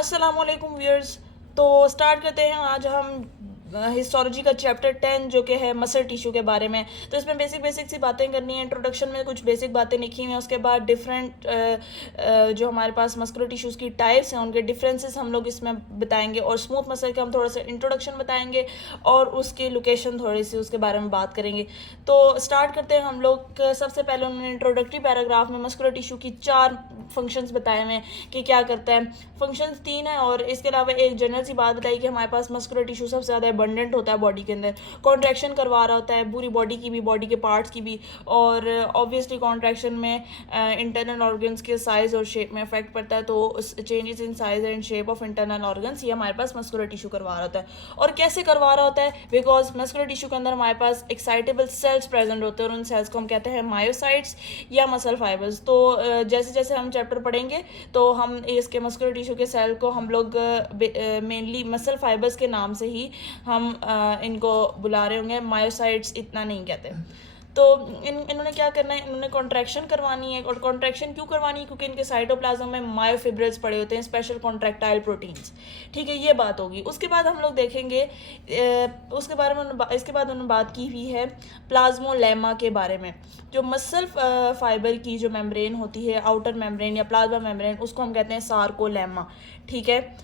अस्सलामुअलैकुम व्यूअर्स। तो स्टार्ट करते हैं। आज हम हिस्टोलॉजी का चैप्टर 10 जो कि है मसल टिश्यू के बारे में। तो इसमें बेसिक सी बातें करनी है। इंट्रोडक्शन में कुछ बेसिक बातें लिखी हुई हैं, उसके बाद डिफरेंट जो हमारे पास मस्कुलर टिश्यूज़ की टाइप्स हैं उनके डिफरेंसेस हम लोग इसमें बताएंगे, और स्मूथ मसल का हम थोड़ा सा इंट्रोडक्शन बताएंगे और उसकी लोकेशन थोड़ी सी उसके बारे में बात करेंगे। तो स्टार्ट करते हैं हम लोग। सबसे पहले उन्होंने इंट्रोडक्टरी पैराग्राफ में मस्कुलर टिश्यू की 4 फंक्शंस बताए हुए हैं कि क्या करता है। फंक्शंस 3 है, और इसके अलावा एक जनरल सी बात बताई कि हमारे पास मस्कुलर टिश्यू सबसे ज़्यादा अबंडेंट होता है बॉडी के अंदर। कॉन्ट्रैक्शन करवा रहा होता है पूरी बॉडी की भी, बॉडी के पार्ट्स की भी, और ऑब्वियसली कॉन्ट्रैक्शन में इंटरनल ऑर्गन्स के साइज़ और शेप में इफेक्ट पड़ता है। तो changes in size and shape of internal organs ये हमारे पास मस्कुलर टिश्यू करवा रहा होता है। और कैसे करवा रहा होता है? बिकॉज मस्कुलर टिश्यू के अंदर हमारे पास एक्साइटेबल सेल्स प्रेजेंट होते हैं, और उन सेल्स को हम कहते हैं मायोसाइट्स या मसल फाइबर्स। तो जैसे जैसे हम चैप्टर पढ़ेंगे तो हम इसके मस्कुलर टिश्यू के सेल को हम लोग मेनली मसल फाइबर्स के नाम से ही हम इनको बुला रहे होंगे, मायोसाइट्स इतना नहीं कहते। तो इन्होंने क्या करना है, इन्होंने कॉन्ट्रैक्शन करवानी है। और कॉन्ट्रैक्शन क्यों करवानी है? क्योंकि इनके साइटोप्लाज्म में मायोफिब्रिल्स पड़े होते हैं, स्पेशल कॉन्ट्रैक्टाइल प्रोटीन्स। ठीक है, ये बात होगी। उसके बाद हम लोग देखेंगे उसके बारे में इसके बाद उन्होंने बात की हुई है प्लाज्मोलेमा के बारे में। जो मसल फाइबर की जो मेम्ब्रेन होती है, आउटर मेम्ब्रेन या प्लाज्मा मेम्ब्रेन, उसको हम कहते हैं सार्कोलेमा। ठीक है,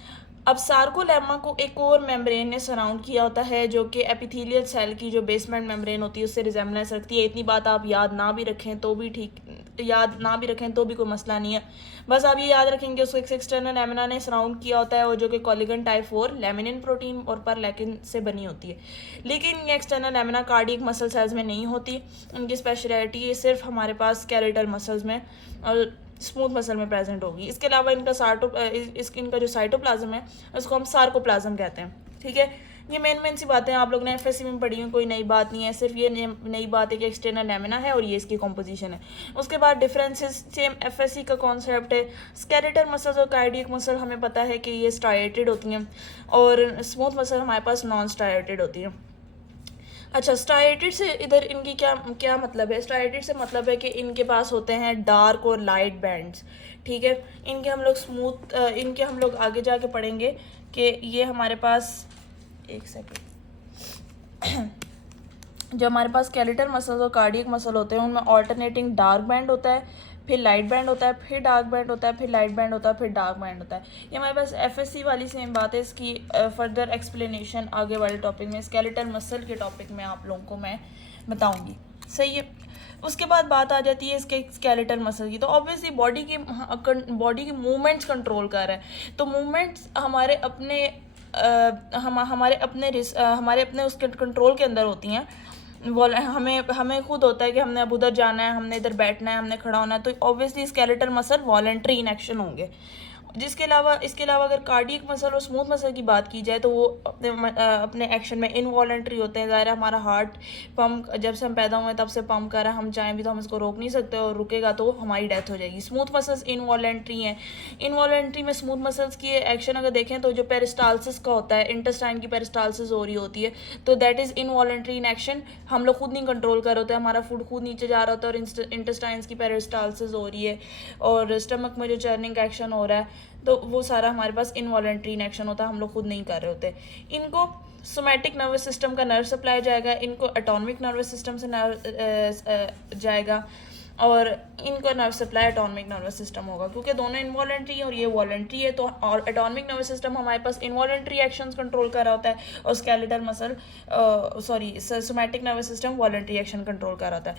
अब सार्कोलेमा को एक और मेम्ब्रेन ने सराउंड किया होता है जो कि एपिथेलियल सेल की जो बेसमेंट मेम्ब्रेन होती है उससे रिजेम्बलेंस रखती है। इतनी बात आप याद ना भी रखें तो भी ठीक, याद ना भी रखें तो भी कोई मसला नहीं है। बस आप ये याद रखेंगे उसको एक एक्सटर्नल लैमिना ने सराउंड किया होता है, और जो कि कोलेजन टाइप 4 लैमिनिन प्रोटीन और परलेकिन से बनी होती है। लेकिन ये external lamina cardiac muscle cells में नहीं होती। उनकी स्पेशलिटी ये सिर्फ हमारे पास स्केलेटल मसल्स में और स्मूथ मसल में प्रेजेंट होगी। इसके अलावा इनका जो साइटोप्लाज्म है उसको हम सार्कोप्लाज्म कहते हैं। ठीक है, ये मेन सी बातें आप लोग ने एफएससी में पढ़ी हुई, कोई नई बात नहीं है। सिर्फ ये नई बात है कि एक्सटर्नल लैमिना है और ये इसकी कॉम्पोजिशन है। उसके बाद डिफरेंसेस सेम एफएससी का कॉन्सेप्ट है। स्केलेटल मसल्स और कार्डियक मसल हमें पता है कि ये स्ट्राइएटेड होती हैं, और स्मूथ मसल हमारे पास नॉन स्ट्राइएटेड होती हैं। अच्छा, स्ट्राइएटेड से इधर इनकी क्या क्या मतलब है? स्ट्राइएटेड से मतलब है कि इनके पास होते हैं डार्क और लाइट बैंड्स। ठीक है, इनके हम लोग आगे जाके पढ़ेंगे कि ये हमारे पास, एक सेकेंड, जो हमारे पास स्केलेटल मसल्स और कार्डियक मसल होते हैं उनमें ऑल्टरनेटिंग डार्क बैंड होता है, फिर लाइट बैंड होता है, फिर डार्क बैंड होता है, फिर लाइट बैंड होता है, फिर डार्क बैंड होता है। ये हमारे पास एफएससी वाली सेम बात है। इसकी फर्दर एक्सप्लेनेशन आगे वाले टॉपिक में, स्केलेटल मसल के टॉपिक में आप लोगों को मैं बताऊंगी। सही है। उसके बाद बात आ जाती है इसके स्केलेटल मसल की। तो ऑब्वियसली बॉडी की मूवमेंट्स कंट्रोल कर रहा है। तो मूवमेंट्स हमारे अपने हमारे अपने उसके कंट्रोल के अंदर होती हैं। हमें खुद होता है कि हमने अब उधर जाना है, हमने इधर बैठना है, हमने खड़ा होना है। तो obviously skeletal muscle voluntary in action होंगे। इसके अलावा अगर कार्डियक मसल और स्मूथ मसल की बात की जाए तो वो अपने एक्शन में इनवॉलंटरी होते हैं। ज़ाहिर है हमारा हार्ट पंप जब से हम पैदा हुए तब से पंप कर रहा है, हम चाहें भी तो हम इसको रोक नहीं सकते, और रुकेगा तो हमारी डेथ हो जाएगी। स्मूथ मसल्स इनवॉलंटरी हैं। इनवॉलंटरी में स्मूथ मसल्स की एक्शन अगर देखें तो जो पेरिस्टालसिस का होता है, इंटेस्टाइन की पेरिस्टालसिस हो रही होती है, तो that is involuntary in action. हम लोग खुद नहीं कंट्रोल कर रहे होते, हमारा फूड खुद नीचे जा रहा होता है और इंटेस्टाइन्स की पेरिस्टालसिस हो रही है, और स्टमक में जो चर्निंग का एक्शन हो रहा है, तो वो सारा हमारे पास इनवॉलंटरी इन एक्शन होता है, हम लोग खुद नहीं कर रहे होते। इनको सोमैटिक नर्वस सिस्टम का नर्व सप्लाई जाएगा, इनको एटॉनमिक नर्वस सिस्टम से नर्व जाएगा, और इनका नर्व सप्लाई एटॉनमिक नर्वस सिस्टम होगा। क्योंकि दोनों इनवॉलंटरी है और ये वॉलंटरी है, तो और एटॉनमिक नर्वस सिस्टम हमारे पास इनवॉलंटरी एक्शंस कंट्रोल कर रहा होता है, और skeletal muscle somatic nervous system voluntary action control कर रहा होता है।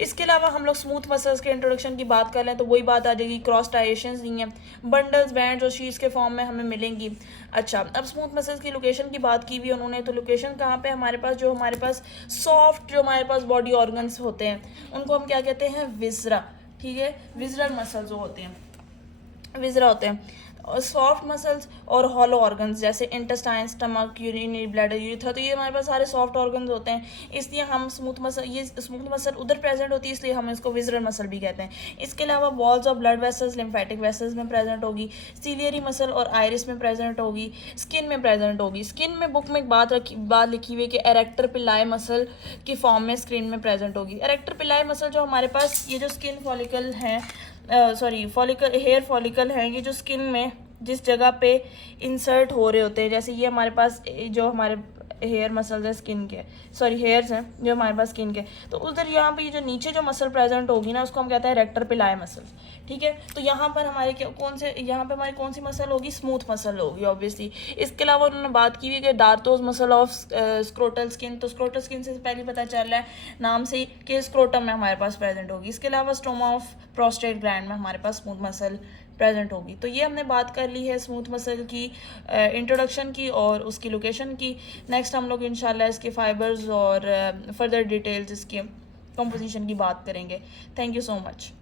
इसके अलावा हम लोग स्मूथ मसल्स के इंट्रोडक्शन की बात कर लें तो वही बात आ जाएगी, क्रॉस स्ट्राइएशंस नहीं है, बंडल्स बैंड्स और शीट्स के फॉर्म में हमें मिलेंगी। अच्छा, अब स्मूथ मसल्स की लोकेशन की बात की भी उन्होंने, तो लोकेशन कहाँ पे हमारे पास सॉफ्ट जो हमारे पास बॉडी ऑर्गन्स होते हैं उनको हम क्या कहते हैं? विज़रा। ठीक है, विज़रल मसल जो होते हैं, विज़रा होते हैं। और सॉफ्ट मसल्स और हॉलो ऑर्गन्स जैसे intestine, stomach, urinary bladder, urethra, तो ये हमारे पास सारे सॉफ्ट ऑर्गन्स होते हैं। इसलिए हम स्मूथ मसल उधर प्रेजेंट होती है, इसलिए हम इसको विज़रल मसल भी कहते हैं। इसके अलावा walls of blood vessels lymphatic vessels में प्रेजेंट होगी, सीलियरी मसल और आइरिस में प्रेजेंट होगी, स्किन में प्रेजेंट होगी। स्किन में बुक में एक बात लिखी हुई है कि एरेक्टर पिलाई मसल की फॉर्म में स्किन में प्रेजेंट होगी। एरेक्टर पिलाई मसल जो हमारे पास ये जो स्किन फॉलिकल हैं, हेयर फॉलिकल हैं, ये जो स्किन में जिस जगह पे इंसर्ट हो रहे होते हैं, जैसे ये हमारे पास जो हमारे हेयर मसल्स है स्किन के, सॉरी हेयर्स हैं जो हमारे पास स्किन के, तो उधर यहाँ पे जो नीचे जो मसल प्रेजेंट होगी ना, उसको हम कहते हैं रेक्टर पिलाए मसल्स, ठीक है। तो यहाँ पर हमारे कौन से, यहाँ पे हमारी कौन सी मसल होगी, स्मूथ मसल होगी ऑब्वियसली। इसके अलावा उन्होंने बात की हुई कि डार्टोज मसल ऑफ स्क्रोटल स्किन, तो स्क्रोटल स्किन से पहले पता चल रहा है नाम से ही कि स्क्रोटम में हमारे पास प्रेजेंट होगी। इसके अलावा स्टोमा ऑफ प्रोस्टेट ग्लैंड में हमारे पास स्मूथ मसल प्रेजेंट होगी। तो ये हमने बात कर ली है स्मूथ मसल की इंट्रोडक्शन की और उसकी लोकेशन की। नेक्स्ट हम लोग इंशाल्लाह इसके फाइबर्स और फर्दर डिटेल्स इसके कंपोजिशन की बात करेंगे। Thank you so much.